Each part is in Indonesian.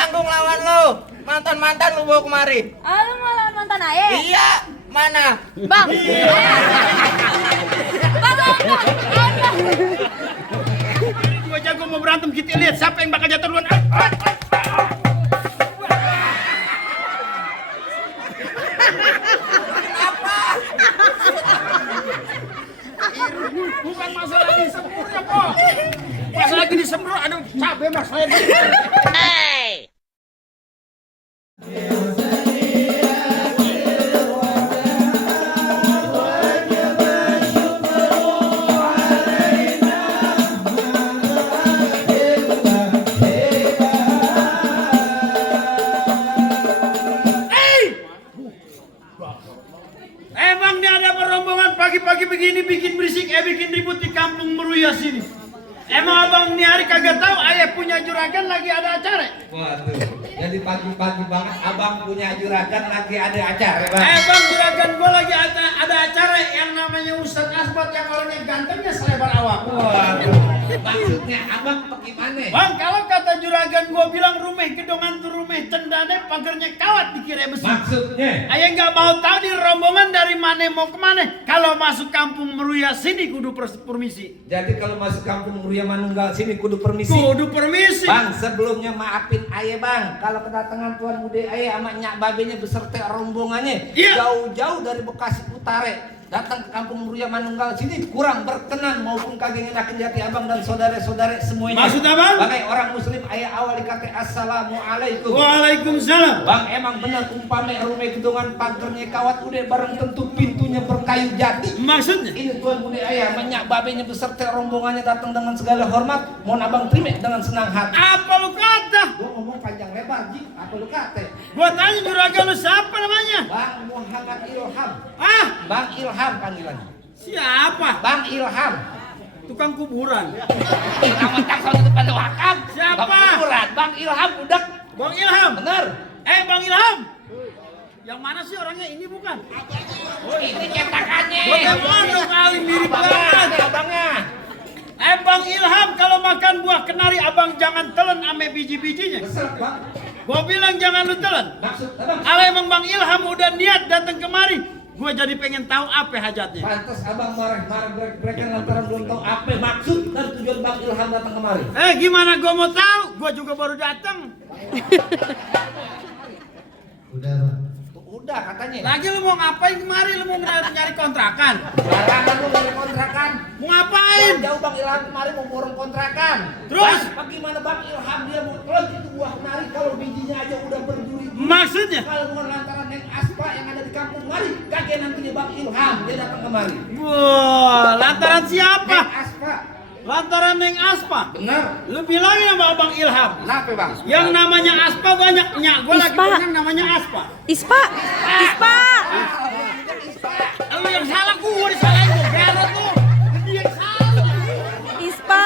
nanggung lawan lo. Mantan-mantan lu bawa kemari. Ah, lu mau lawan mantan aja? Iya, mana? Bang. Bang, bang. Dua jago mau berantem, kita lihat siapa yang bakal jatuh duluan. Bukan masalah disembur ya, kok. Masalah lagi disembur, aduh cabe mas saya. Emang nih ada rombongan pagi-pagi begini bikin berisik, bikin ribut di kampung Meruya sini. Emang abang nih hari kagak tahu ayah punya juragan lagi ada acara? Waduh, jadi pagi-pagi banget abang punya juragan lagi ada acara, Bang. Bang, juragan gua lagi ada acara yang namanya Ustadz Asbat yang orangnya gantengnya selebar awak. Waduh, maksudnya abang bagaimana? Bang, kalau kata juragan gua bilang rumah gedongan tuh rumah cendane pagarnya kawat dikira besi. Maksudnya? Ayah nggak mau tahu di rombongan dari mana mau kemana. Kalau masuk kampung Meruya sini kudu permisi. Jadi kalau masuk kampung Meruya Manunggal sini kudu permisi. Kudu permisi. Bang, sebelumnya maafin ayah bang, kalau kedatangan Tuan Bude ayah sama nyak babenya beserta rombongannya jauh-jauh dari Bekasi Utara datang ke kampung Meruya Manunggal sini kurang berkenan maupun kagak ngenakin jati abang dan saudara-saudara semuanya. Maksud abang? Bagai orang muslim ayah awal dikata assalamualaikum. Waalaikumsalam. Bang, emang benar umpame rumah gedongan pagernya kawat udah bareng tentu pintunya berkayu jati. Maksudnya? Ini Tuan Bude ayah menyak babenya beserta rombongannya datang dengan segala hormat. Mohon abang terima dengan senang hati. Apa lu kata? Gua ngomong panjang lebar, Ji. Apa lu kata? Gua tanya juragan lu siapa namanya? Bang Muhammad Ilham. Ah, Bang Ilham panggilannya. siapa? Bang Ilham. Tukang kuburan. Ilham tak soal depan wakam. Siapa? Bang Kuburan. Bang Ilham udah. Bang Ilham. Bener. Bang Ilham. Yang mana sih orangnya ini bukan? Oh, ini cetakannya. Bagaimana kali mirip banget? Abangnya. Bang Ilham kalau makan buah kenari abang jangan telan ame biji-bijinya. Kesel, Bang. Gua bilang jangan lu telan. Maksud abang. Kalau emang Bang Ilham udah niat datang kemari, gua jadi pengen tahu apa hajatnya. Pantas abang marah-marah brek-brekan lantaran belum tahu apa maksud dan tujuan Bang Ilham datang kemari. Gimana gua mau tahu? Gua juga baru datang. Udah, Bang. Udah katanya. Lagi lu mau ngapain kemari? Lu mau nyari kontrakan? Barangan lu dari kontrakan. Mau ngapain? Jauh Bang Ilham kemarin mau borong kontrakan. Terus? Bang, bagaimana Bang Ilham dia mau close itu buah kenari kalau bijinya aja udah berduri. Maksudnya? Kalau bukan lantaran Neng Aspa yang ada di kampung mari, kakek nantinya Bang Ilham dia datang kemari. Wah, lantaran siapa? Neng Aspa. Lantaran Neng Aspa. Benar. Lu bilangin sama Bang Ilham. Kenapa Bang? Yang namanya Aspa banyak. Nyak, gua lagi Ispa. pengen namanya Aspa. Ispa. Ispa. Lu yang salah, gua disalahin gua. Gara tuh. Dia yang salah. Ispa.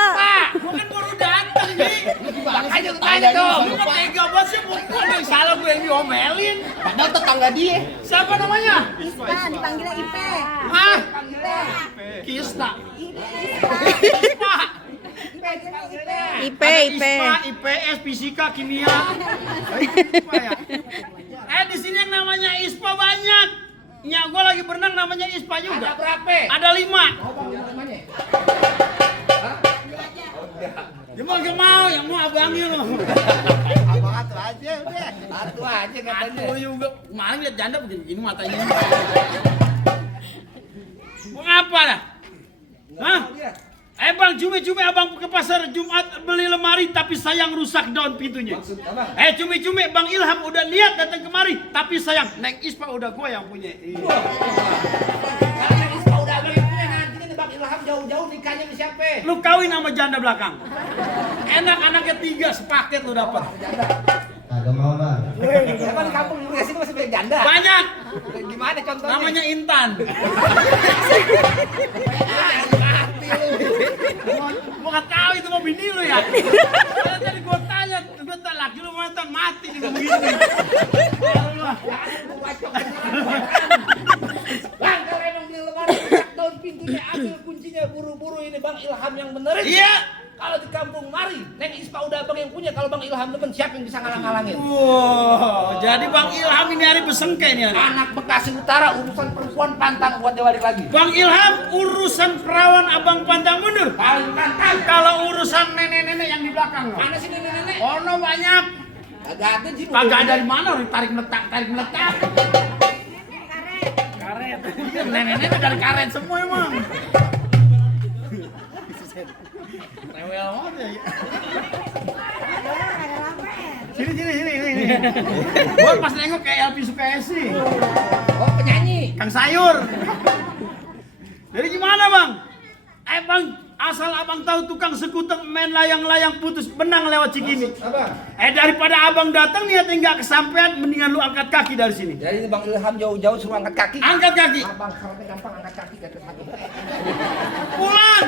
Gua kan baru datang nih. Makanya lu tanya dong. Lu kan tega banget sih, gua yang salah, gua yang diomelin. Padahal tetangga dia. Siapa namanya? Ispa dipanggilnya Ipe. Hah? Ipe. Kisna. Ispa. Ipe, Ada Ipe. ISPA, IPS, Fisika, Kimia. ISPA ya? Di sini yang namanya ISPA banyak. Nyak gua lagi berenang namanya ISPA juga. Ada berapa? Ada 5. Oh Bang, yang namanya? Dia mau gak mau, yang mau abangnya loh. Abang atu aja udah. Atu aja katanya. Aduh juga. Kemarin lihat janda begini-begini matanya. Mau ngapa dah? Hah? Bang, cumi-cumi abang ke pasar Jumat beli lemari tapi sayang rusak daun pintunya. Maksud abang? Cumi-cumi Bang Ilham udah niat datang kemari tapi sayang Neng Ispa udah gua yang punya. Karena Ispa udah beli punya nanti nih Bang Ilham jauh-jauh nikahnya sama siapa? Lu kawin sama janda belakang. Enak anaknya 3 sepaket lu dapat. Kagak mau bang. Emang di kampung Meruya sini masih banyak janda? Banyak. Gimana contohnya? Namanya Intan. Gua nggak tahu itu mau bini lu ya. Tadi gua tanya, gua tak laki lu mana tak mati di begini. Bang, kalau emang beli lemari daun pintunya ambil kuncinya buru-buru ini Bang Ilham yang benerin. Iya. Kalau di kampung mari, Neng Ispa udah abang yang punya. Kalau Bang Ilham demen, siapa yang bisa ngalang-ngalangin? Wow, jadi Bang Ilham ini hari besengke nih hari. Anak Bekasi Utara, urusan perempuan pantang buat dia balik lagi. Bang Ilham urusan perawan abang pantang mundur. Paling pantang. Kalau urusan nenek-nenek yang di belakang. Mana sih nenek-nenek? Ono banyak. Kagak ada Ji. Kagak ada di mana orang tarik meletak. Karet. Nenek-nenek dari karet semua emang. Rewel banget ya. Sini. Gua pas nengok kayak Elvi Sukaesi. Oh, penyanyi. Kang Sayur. Jadi gimana bang? Bang, asal abang tahu tukang skuter main layang-layang putus benang lewat Cikini. Abang. Daripada abang datang niatnya nggak kesampean, mendingan lu angkat kaki dari sini. Jadi ini Bang Ilham jauh-jauh suruh angkat kaki. Angkat kaki. Abang syaratnya gampang angkat kaki ke kaki. Pulang.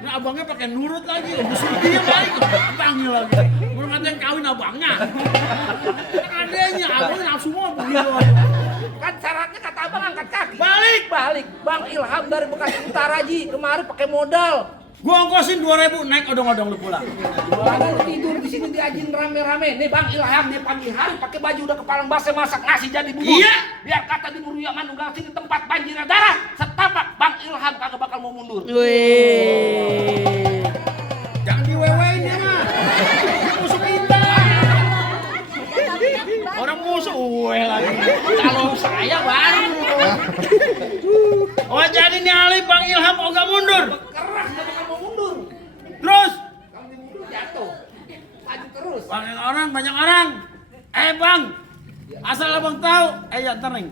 Nah abangnya pakai nurut lagi. Busuk dia balik. Panggil lagi. Belum ada yang kawin abangnya. Adanya abangnya langsung mau begitu. Kan syaratnya kata abang angkat kaki. Balik. Bang Ilham dari Bekasi Utara Ji, kemarin pakai modal. Gua ongkosin 2.000 naik odong-odong lu pulang. Mana lu tidur di sini diajin rame-rame. Nih Bang Ilham nih pagi hari pakai baju udah kepalang basah masak nasi jadi bubur. Iya. Biar kata di Muruya Manunggal sini tempat banjir darah. Setapak Bang Ilham kagak bakal mau mundur. Wih. Jangan diwewein ya mah. Musuh kita. Orang musuh lagi. Kalau saya baru. Oh jadi nih Ali Bang Ilham ogah mundur. Keras gak bakal mau mundur. Terus Kalau dimundur jatuh. Maju terus. banyak orang. Bang, asal abang tahu, ya tering.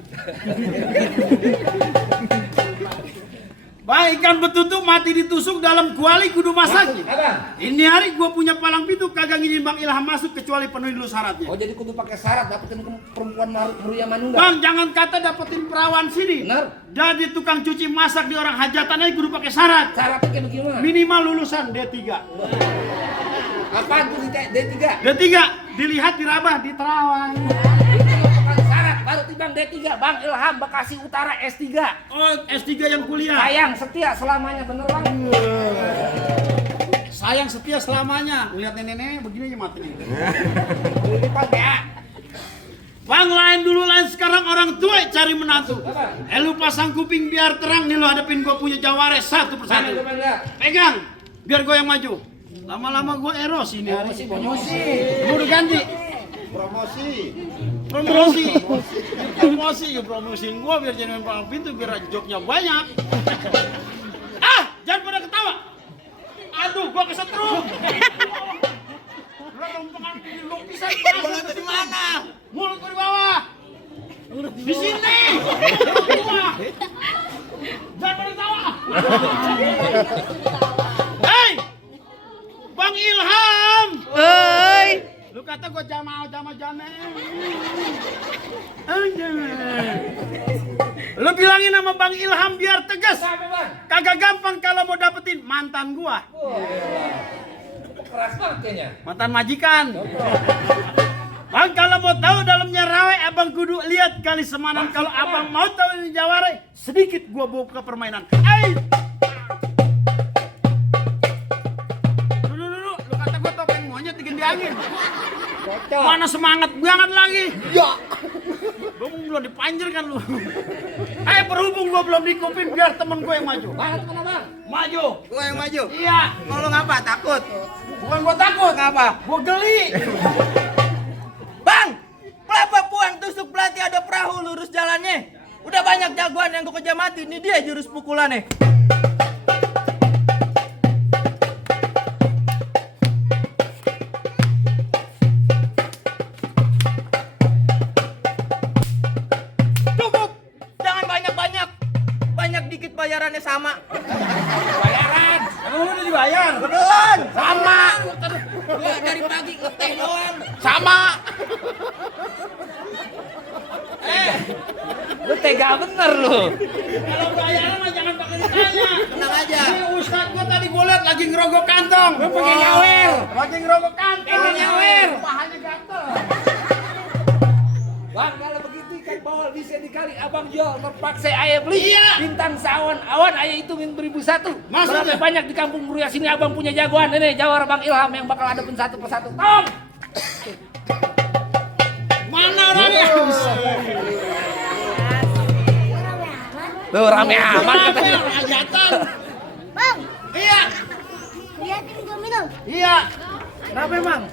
Bang, ikan betutu mati ditusuk dalam kuali kudu masak. Abang. Ini hari gua punya palang pintu kagak ngizin Bang Ilham masuk kecuali penuhi dulu syaratnya. Oh jadi kudu pakai syarat dapetin perempuan Muruya Manunggal. Bang, jangan kata dapetin perawan sini. Bener. Jadi tukang cuci masak di orang hajatan aja kudu pakai syarat. Syaratnya kayak bagaimana? Minimal lulusan D3. Apaan tuh D3? D3 dilihat dirabah di terawang. Itu bukan syarat, baru timbang D3. Bang Ilham Bekasi Utara S3. Oh, S3 yang kuliah. Sayang setia selamanya, bener Bang? Sayang setia selamanya. Lihat nenek-nenek begini aja mati. Ini pakai A. Bang, lain dulu lain sekarang orang tua cari menantu. Apa? Lu pasang kuping biar terang nih, lu hadapin gua punya jawara satu Mana persatu. coba lihat? Pegang, biar gua yang maju. Lama-lama gua eros ini hari. Promosi. Gua udah ganti. Promosi, promosiin gua biar jadi palang pintu biar joknya banyak. Jangan pada ketawa. Aduh, gua kesetrum. Rompongan ini lukisan mulut di mana? Mulut gua di bawah. Di sini. Di bawah. Jangan pada ketawa. Hei! Bang Ilham. Oi. Lu kata gua jama. Lu bilangin sama Bang Ilham biar tegas. Sampai Bang. Kagak gampang kalau mau dapetin mantan gua. Keras banget kayaknya. Mantan majikan. Bang kalau mau tahu dalamnya rawe abang kudu lihat kali semanan. Kalau abang mau tahu ini jawara sedikit gua bawa ke permainan. Dulu lu kata gua topeng monyet di angin. Cocok. Mana semangat banget lagi. Ya. Gua belum dipanjer kan lu. Berhubung gua belum dikupin biar temen gua yang maju. Banget mana Bang? Maju. Gua yang maju. Iya. Kalau lu ngapa? Takut. Bukan gua takut. Ngapa? Gua geli. Bang, pelapa puang tusuk pelatih ada perahu lurus jalannya. Udah banyak jagoan yang gua kejar mati. Ini dia jurus pukulannya. Cukup. Jangan banyak-banyak. Banyak dikit bayarannya sama. Bayaran. Emang udah dibayar? Belum. Sama. Gua dari pagi ngeteh doang. Sama. Lu tega bener lu. Kalau bayaran mah jangan pakai ditanya. Tenang aja. Ini ustadz gua tadi gua liat lagi ngerogok kantong. Lu pakai nyawer. Lagi ngerogok kantong. Pakai nyawer. Pahanya gatel. Bang kalau begitu ikan bawal jual bisa dikali abang jual terpaksa ayah beli. Iya. Bintang seawan-awan ayah itu 1001. Maksudnya? Berapa banyak di kampung Muria sini abang punya jagoan ini jawar Bang Ilham yang bakal ada satu persatu. Tong. Mana orangnya? Tuh rame amat Apa yang hajatan? Bang, Iya. liatin gua minum. Iya. Kenapa emang?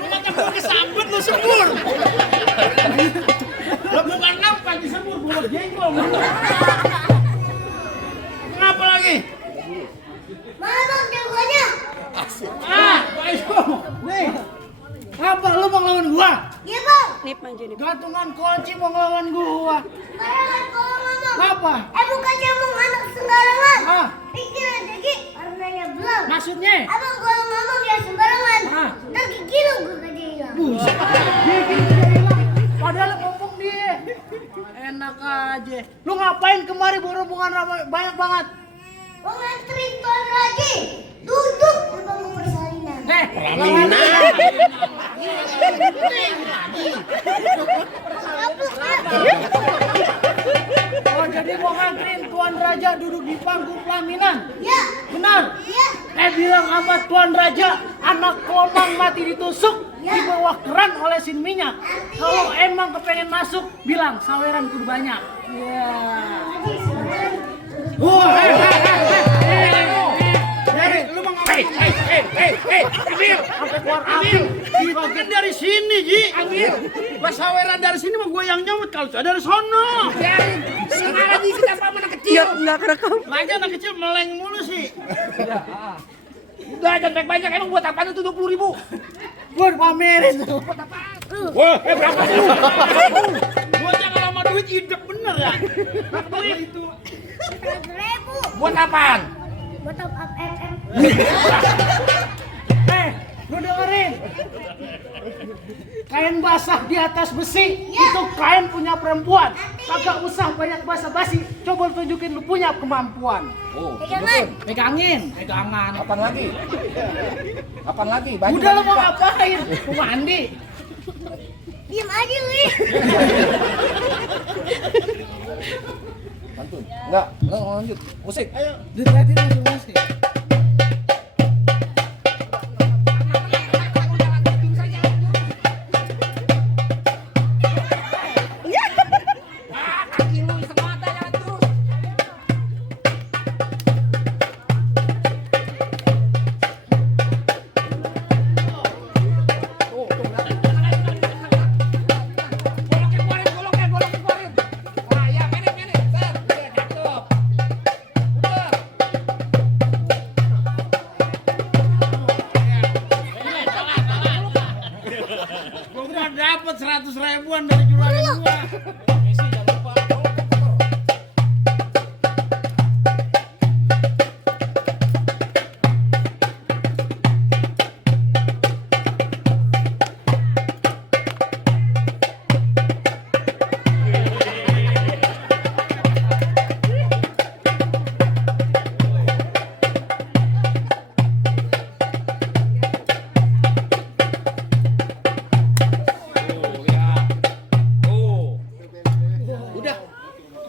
Lu mata gua kesambet lu sembur. Lu bukan nampak disembur buat jengkol. Kenapa lagi? Mana bang jagoannya? Baik. Nih. Apa lu mau ngelawan gua? Iya bang. Gantungan kunci mau ngelawan gua. Sembarangan kalau ngomong. Apa? Bukannya emang anak sembarangan. Ah. Pikir aja Ki, warnanya belum. Maksudnya? Abang kalau ngomong ya sembarangan. Ah. Ntar gigi lu gue kerja hilang. Buset. Dia hilang. Padahal ngomong dia. Enak aja. Lu ngapain kemari berhubungan banyak banget? Mau nganterin Tuan Raji. Duduk di bangku persalinan. Peraminan. Oh jadi mau nganterin Tuan Raja duduk di panggung pelaminan? Ya. Benar? Iya. Bilang sama Tuan Raja, anak kelomang mati ditusuk, Ya. di bawah keran olesin minyak. Kalau emang kepengen masuk, bilang saweran kudu banyak. Iya. Wah, lu mau ngapain? Ambil, sampai keluar ambil. Kan dari sini, Ji. Ambil. Pas saweran dari sini mah gue yang nyomot, kalau dari sono. Biarin. Sekarang di kita paman anak kecil. Nggak kerekam. Lagi anak kecil meleng mulu sih. Udah jangan banyak emang buat apaan itu 20.000. Buat pamerin. Wah, berapa tuh? Buat yang lama duit hidup bener ya. Berapa itu? 100.000. Buat apaan? Buat top up MM. Lu dengerin. Kain basah di atas besi itu kain punya perempuan. Kagak usah banyak basa-basi. Coba tunjukin lu punya kemampuan. Oh, Pegangan. Pegangan. Kapan lagi? Kapan lagi? Baju Udah lu baju, mau Pak. ngapain? Mau mandi. Diam aja lu. Pantun. Enggak, lanjut. Musik. Ayo, dilihatin langsung musik. Kaki lu iseng mata jangan terus. Goloknya keluarin. Nah, ya, menet. Set, udah, cakep. Udah. Gua udah dapet 100.000-an dari juragan gua.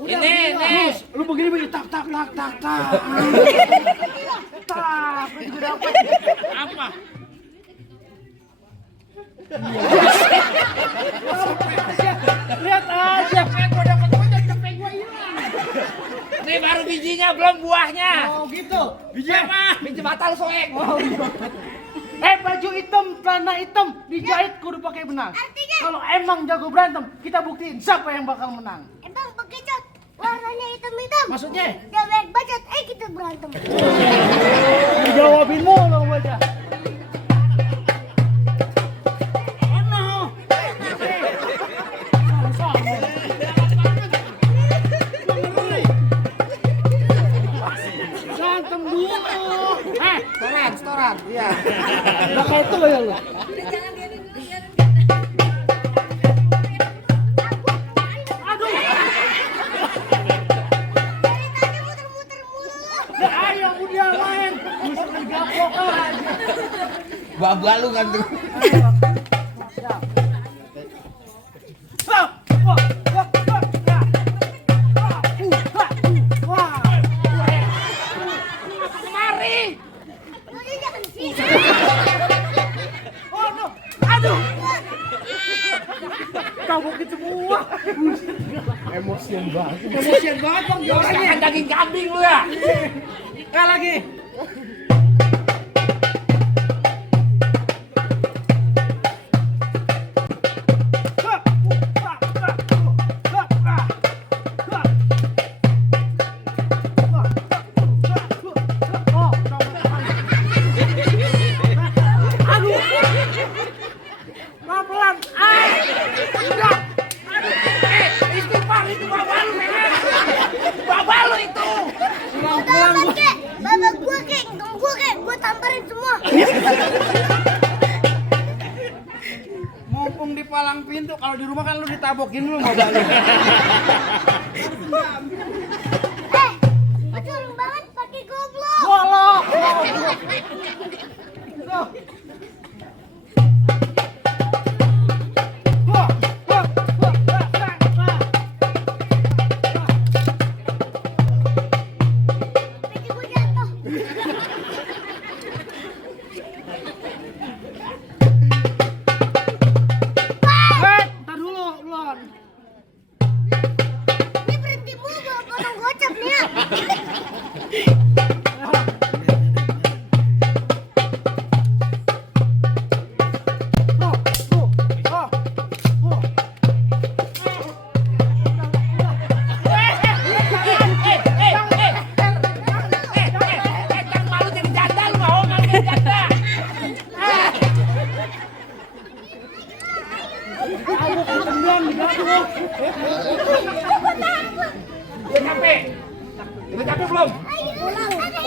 Ini. Lu begini tak. Tak, lu juga dapat. Apa? Lihat aja. Gua dapat cepet gua hilang. Ini baru bijinya, belum buahnya. Oh gitu. Biji apa? Biji batal soek. Baju hitam, celana hitam, dijahit kudu pakai benang. Artinya? Kalau emang jago berantem, kita buktiin siapa yang bakal menang. Bang bekecot. Warnanya hitam-hitam. Maksudnya? Gak banyak bacot. Kita berantem. Dijawabin mulu baca. Oh no. Berantem dulu. Setoran. Iya. Udah kayak itu ya lu. Dari tadi muter-muter mulu. Udah ayo udah main. Bisa ngegapok aja. Bawa lu kan tuh. Ayo. Emosian banget bang Ya orangnya. makan daging kambing lu ya. Enggak lagi. Pelan-pelan. Istighfar itu bapak lu men. Bapak lu itu. Udah amat kek, babak gua kek, dong gua kek, gua tamparin semua. Mumpung di palang pintu, kalau di rumah kan lu ditabokin dulu nggak balik. Betul banget pakai goblok. Golok. Peci gua jatuh. Ntar dulu, Lon. Ini berhenti mulu gua potong gocap nih ya. Jangan malu jadi janda lu mau nggak jadi janda. Udah capek? Udah capek belum?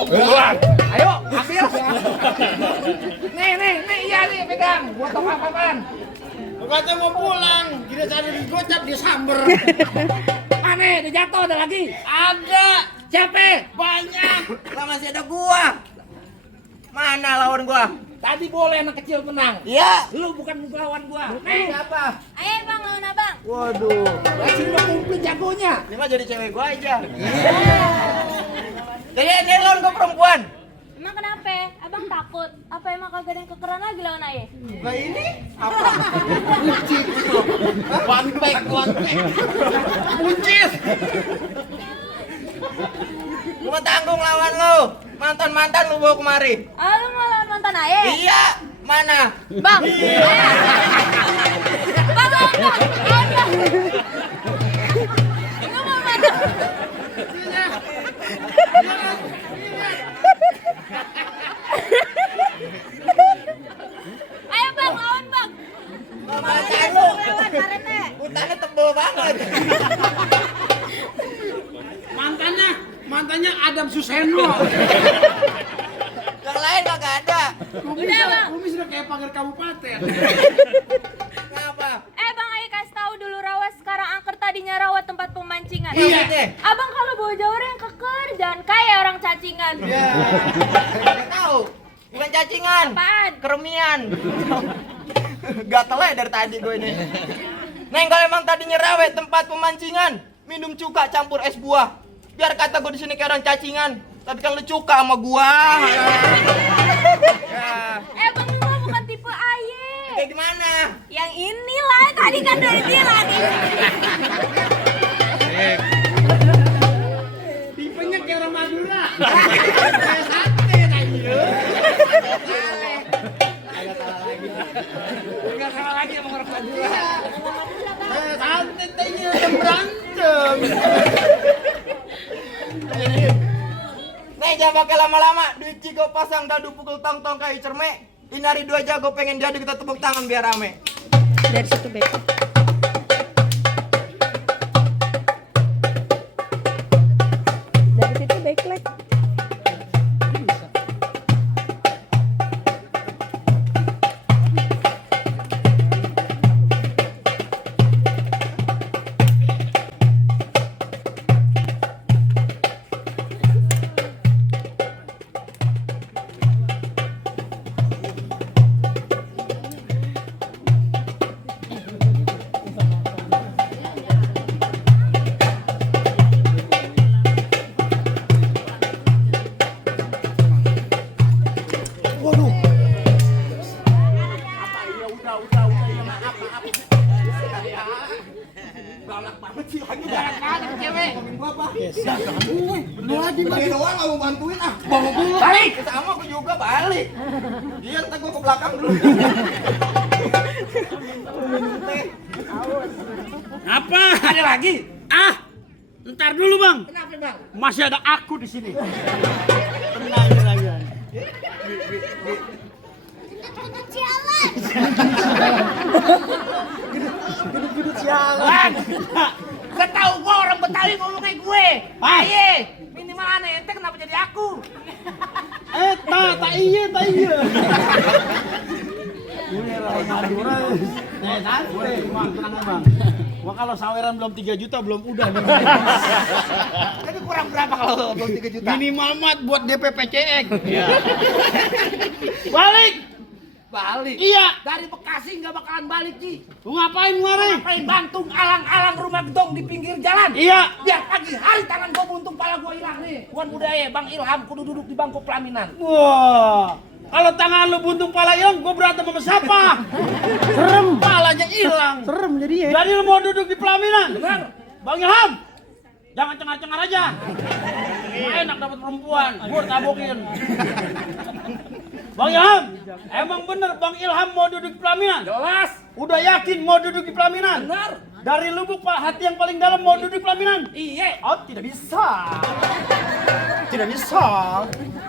Pulang. Ayo, ambil. Nih, iya nih pegang. Gua tau apa-apaan. Katanya mau pulang, kira cari di gocap dia samber. Mana? Udah jatuh ada lagi? Ada. Siapa? Banyak. Lah masih ada gua. Mana lawan gua? Tadi boleh anak kecil menang. Iya. Lu bukan lawan gua. Nih, Siapa? Ayo bang, lawan abang. Waduh. masih mau kumpul jagonya. Ini mah jadi cewek gua aja. Jadi ini lawan gua perempuan. Emang kenapa? Abang takut? Apa emang kagak ada yang kekeran lagi lawan ayah? Nah ini apa? Buncit. One pack. Buncit. Gua tanggung lawan lu. Mantan lu bawa kemari. Ah, lu mau lawan mantan ayah? Iya. Mana? Bang! Bang, lawan bang! Lu mau mantan? Ayo bang, lawan bang! Mantan lu. Lewat karena. Utangnya tebel banget. Mantannya Adam Suseno. Yang lain kagak ada. Kumis udah kayak pagar kabupaten. Kenapa? Bang Ayo kasih tahu dulu rawa sekarang angker tadinya rawa tempat pemancingan. Iya deh. Abang kalau bawa jauh yang keker, jangan kayak orang cacingan. Iya. Nggak tahu. Bukan cacingan. Apaan? Keremian. Gatel aja dari tadi gue ini. Neng, kalau emang tadinya rawe tempat pemancingan, minum cuka campur es buah. Biar kata gue di sini kayak orang cacingan. Tapi kan lu cuka sama gua. Ya. Bang gua bukan tipe Aye. Kayak gimana? Yang inilah tadi kan dari dia lagi. Tipenya kayak orang Madura. Kayak sate aja. Enggak salah lagi sama orang Madura. Sate tanya berantem. Nih, jangan pakai lama-lama. Duit Ciko pasang dadu pukul tong-tong kayak cermek. Ini hari 2 jago pengen diadu, kita tepuk tangan biar rame. Dari situ baik. Dari situ baik like. Lu lagi Dia doang nggak mau bantuin ah. Bawa dulu. Balik. Sama aku juga balik. Dia ntar gua ke belakang dulu. apa? Ada lagi? Ah, ntar dulu bang. Kenapa bang? Masih ada aku di sini. Tenang aja. Kentut sialan. Bang, gak tau gue orang Betawi ngomongnya gue. Aye, minimal aneh ente kenapa jadi aku? Tak iya. Ini orang Madura. Santai, bang, tenang bang. Wah kalau saweran belum 3 juta belum udah. Tapi kurang berapa kalau belum 3 juta? Minimal mat buat DP PCX. Balik. Balik. Iya. Dari Bekasi nggak bakalan balik Ji. Lu ngapain kemari? Ngapain bantung alang-alang rumah gedong di pinggir jalan? Iya. Biar pagi hari tangan gue buntung pala gue hilang nih. Tuan budaya Bang Ilham kudu duduk di bangku pelaminan. Wah. Kalau tangan lu buntung pala hilang, gua berantem sama siapa? Serem. Palanya hilang. Serem jadinya. Jadi lu mau duduk di pelaminan? Benar. Bang Ilham, jangan cengar-cengar aja. Enak dapat perempuan, gua tabokin. Bang Ilham, emang bener Bang Ilham mau duduk di pelaminan? Jelas. Udah yakin mau duduk di pelaminan? Benar. Dari lubuk pak hati yang paling dalam mau duduk di pelaminan? Iya. Oh, tidak bisa. Tidak bisa.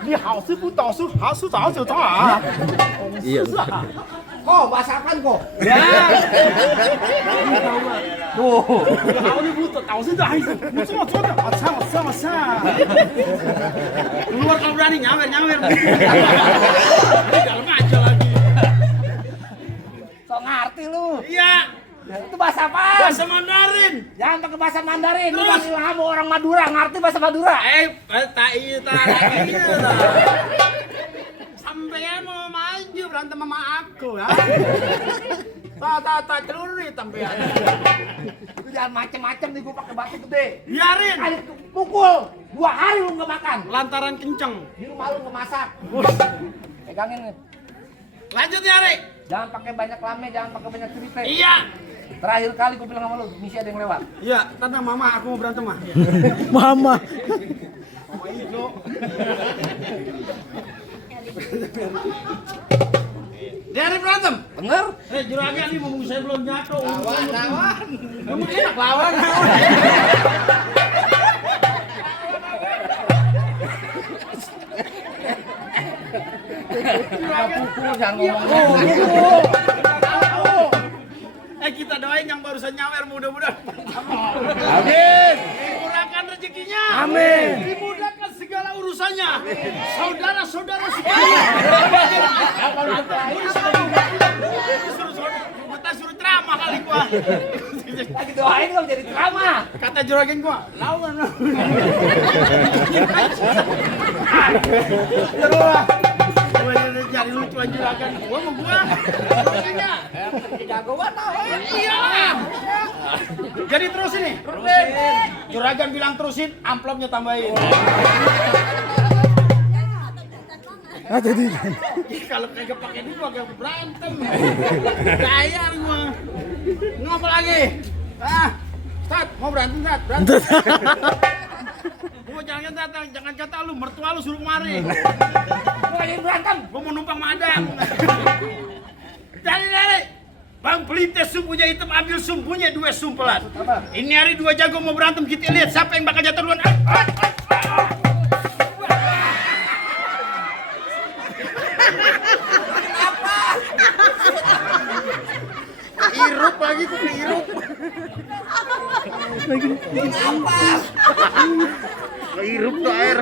Ni hao si bu dao su, hao su zao jiu zao ah. Iya. Kok bahasa apaan kok? Ya. Tuh. Hao ni bu dao su zao, bu zuo zuo de, ah cha cha cha. Keluar kalau berani nyawer. Di dalam aja lagi. Sok ngerti lu. Iya. Itu bahasa apa? Bahasa Mandarin. Jangan pakai bahasa Mandarin. Lu Terus? Bang Ilham orang Madura, ngerti bahasa Madura? Tak iya. Sampean mau maju berantem sama aku ya? Tak celuri sampean. Itu jangan macem-macem nih gua pakai batu gede. Biarin. Kali pukul 2 hari lu nggak makan. Lantaran kenceng. Di rumah lu nggak masak. Pegangin nih. Lanjut ya, Rik. Jangan pakai banyak lame, jangan pakai banyak cerita. Iya. Terakhir kali gua bilang sama lu, misi ada yang lewat. Iya, tanda mama aku mau berantem mah. Mama. Mama itu. Dari berantem. Bener? Juragan nih ngomong saya belum jatuh. Lawan. Emang enak lawan. Pukul jangan ngomong. Kita doain yang barusan nyawer mudah-mudahan. Amin. Dimurahkan rezekinya. Amin. Dimudahkan segala urusannya. Saudara-saudara sekalian. Suruh ceramah kali gua. Lagi doain lu jadi ceramah. Kata juragan gua, lawan. Terus. Gua jadi lucu aja juragan gua sama gua. Juragannya. Jagoan tau. Iya. Jadi terus ini. Juragan bilang terusin, amplopnya tambahin. Kalau kagak pakai duit agak berantem. Bayar gua. Ngapa lagi? Tat, mau berantem Tat? Berantem. Gua jangan kata lu, mertua lu suruh kemari. Gua lagi berantem. Gua mau numpang madang. Dari. Bang Pelintes sumpunya hitam, ambil sumpunya 2 sumpelan. Ini hari 2 jago mau berantem, kita lihat siapa yang bakal jatuh duluan. Irup lagi tuh irup. Irup tuh air.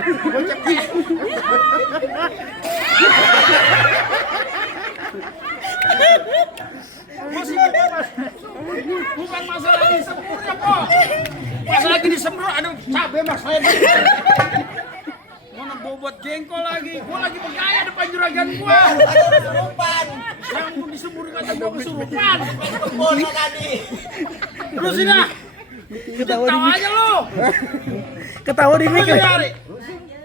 Bukan masalah disembur ya kok. Pas lagi disembur, aduh cabe mas saya. Mana bobot jengkol lagi. Gua lagi bergaya depan juragan gua. Kesurupan. Yang disembur kata gua kesurupan. Kebono tadi. Terus ini ah. Ketawa aja lu. Ketawa di mic.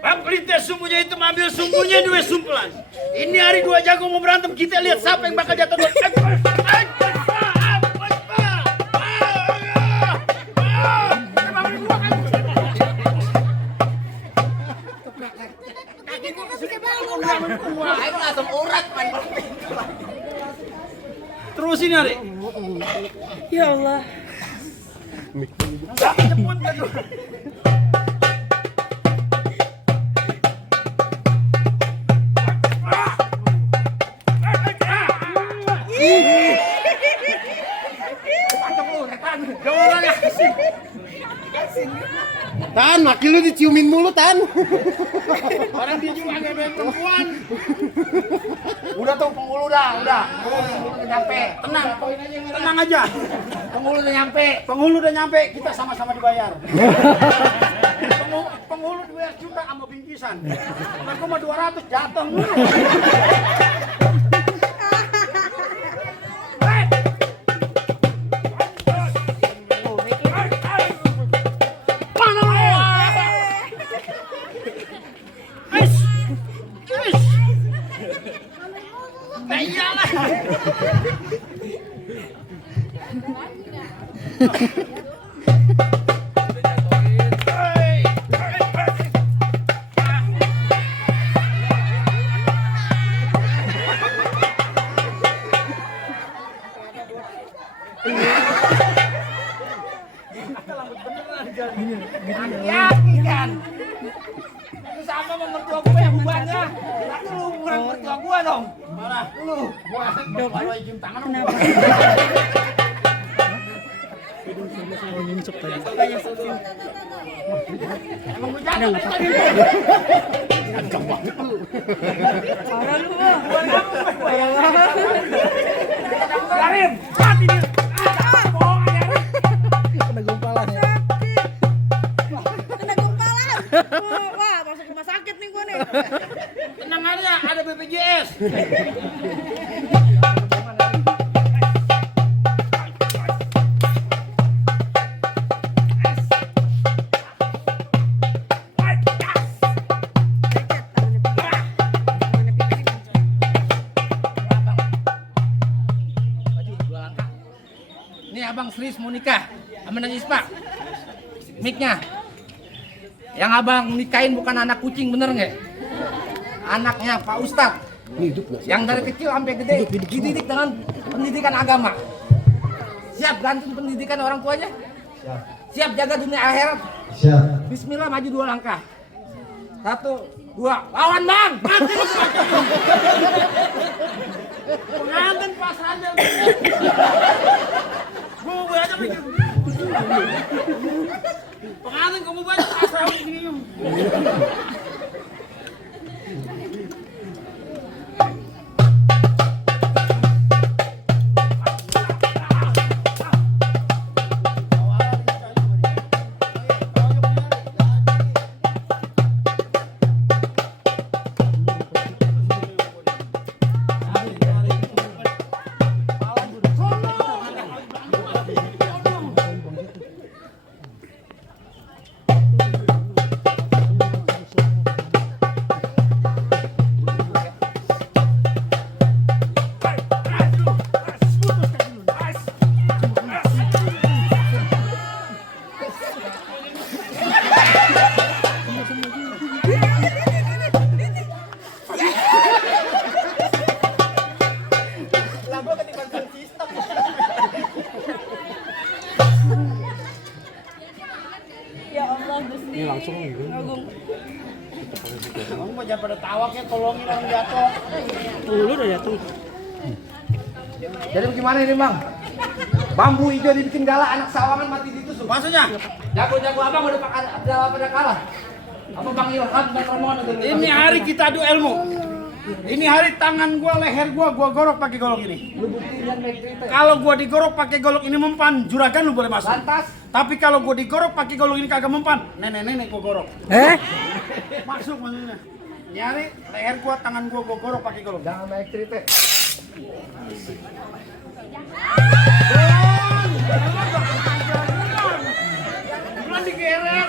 Bang Pelintes sumpunya itu ambil sumpunya 2 sumpelan. Ini hari 2 jago mau berantem, kita lihat siapa yang bakal jatuh duluan. sini, Ari. Ya Allah. Jemput aja. Tan, laki lu diciumin mulu, Tan. Orang dia juga agak banyak perempuan. Udah tuh penghulu dah, udah. Penghulu udah nyampe. Tenang aja. Penghulu udah nyampe. Penghulu udah nyampe, kita sama-sama dibayar. Penghulu dibayar juta sama bingkisan. Aku mah 200 jatuh. Yakin. Lu sama sama mertua gue yang bebannya. Tapi lu kurang mertua gue dong. Mana? Lu. Kalau izin tangan Oh, nyungsep tadi. emang gue jatuh tadi. Karim. Kena gumpalan ya. Kena gumpalan. Wah, masuk rumah sakit nih gua nih. Tenang aja, ada BPJS. Ini abang Sris mau nikah sama Najis Pak. Miknya. Yang abang nikahin bukan anak kucing, bener nggak? Anaknya Pak Ustadz. Yang dari kecil sampai gede dididik dengan pendidikan agama. Siap gantung pendidikan orang tuanya? Siap. Siap jaga dunia akhirat? Siap. Bismillah, maju 2 langkah. 1, 2, lawan bang! Pengantin pas aja. Gue aja mikir. Pengantin kamu baca pasal begini. Ya Allah, Gusti. Ini langsung gitu. Agung. Kamu mah jangan pada tawa kayak tolongin orang jatuh. Lu udah jatuh. Jadi bagaimana ini bang? Bambu hijau dibikin galak, anak sawangan mati ditusuk. Maksudnya? Jago-jago abang udah pada kalah. Apa Bang Ilham dan Romono tuh? Ini hari kita adu ilmu. Ini hari tangan gua, leher gua gorok pakai golok ini. Lu buktiin dan make cerita. Kalau gua digorok pakai golok ini mempan, juragan lu boleh masuk. Lantas, Tapi kalau gua digorok pakai golok ini kagak mempan, nenek-nenek gua gorok. Masuk maksudnya. Nyari leher gua, tangan gua gorok pakai golok. jangan make cerita. Bulan digeret.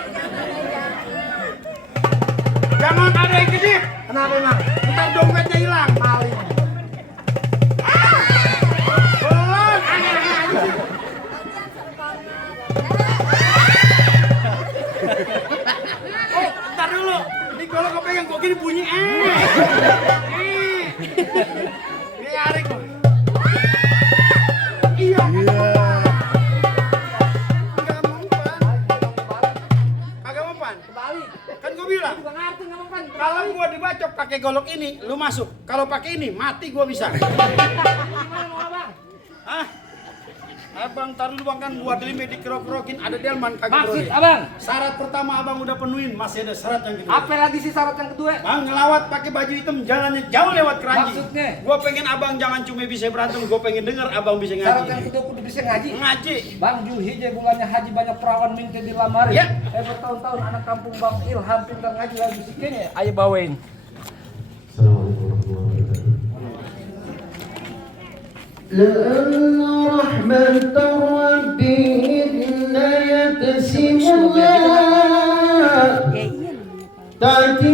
Jangan ada yang kedip. Kenapa emang? Ntar dompetnya hilang. Maling. Bulan. Oh, ntar dulu. Ini kalau kepegang kok gini bunyi. Ini Arik. gua bilang. Juga ngerti ngomong kan. Kalau gua dibacok pakai golok ini, lu masuk. Kalau pakai ini, mati gua bisa. Gimana mau abang? Hah? Abang taruh dulu bang kan buat limit dikerok-kerokin ada delman kagak Maksud boleh. abang? Syarat pertama abang udah penuhin, masih ada syarat yang kedua. Apa lagi sih syarat yang kedua? Bang ngelawat pakai baju hitam jalannya jauh lewat keranji. Maksudnya? Gua pengen abang jangan cuma bisa berantem, gua pengen denger abang bisa Syarat yang ngaji. kedua kudu bisa ngaji. Ngaji. Bang Julhijjah bulannya haji banyak perawan minta dilamari. Ya. Bertahun-tahun anak kampung Bang Ilham pintar ngaji lagi sikenya. Ayo bawain. Assalamualaikum warahmatullahi wabarakatuh. لأن رحمة ربي لا يقسمها تأتي